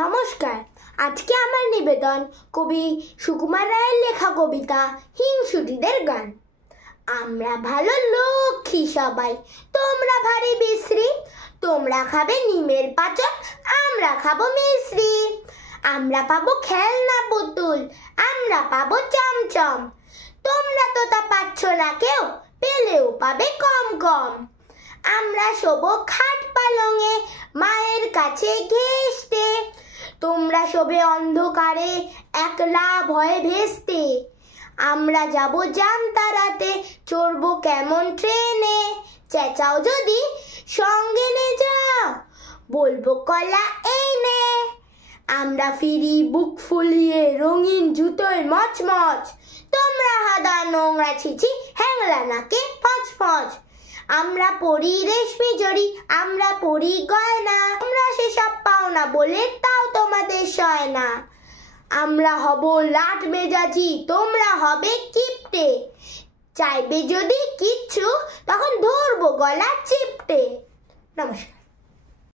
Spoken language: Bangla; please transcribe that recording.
নমস্কার। আজকে আমার নিবেদন কবি সুকুমার রায়ের লেখা কবিতা হিংসুটিদের গান। আমরা ভালো লক্ষ্মী সবাই, তোমরা ভারী বিশ্রী। তোমরা খাবে নিমের পাচক, আমরা খাবো মিশ্রি। আমরা পাবো খেলনা পুতুল, আমরা পাবো চমচম। তোমরা তো তা পাচ্ছ না কেউ, পেলেও পাবে কম কম। আমরা শোবো খাট পালঙে, মায়ের কাছে ঘেঁষতে। তোমরা শোবে অন্ধকারে, একলা ভয়ে ভেস্তে। আমরা যাব জামতারাতে, চড়বো কেমন ট্রেনে। চেঁচাও যদি সঙ্গে নে যাও, বলবো কলা এই নে। আমরা ফিরি বুক ফুলিয়ে, রঙিন জুতোয় মচমচ। তোমরা হাদা নোংরা ছিছি, হ্যাংলা নাকে ফচ ফচ। আমরা পরি রেশমি জড়ি, আমরা পরি গয়না। তোমরা সেসব পাও না বলে তাও তোমাদের সয় না। আমরা হব লাট মেজাজি, তোমরা হবে কিপটে। চাইবে যদি কিচ্ছু, তখন ধরবো গলা চিপটে। নমস্কার।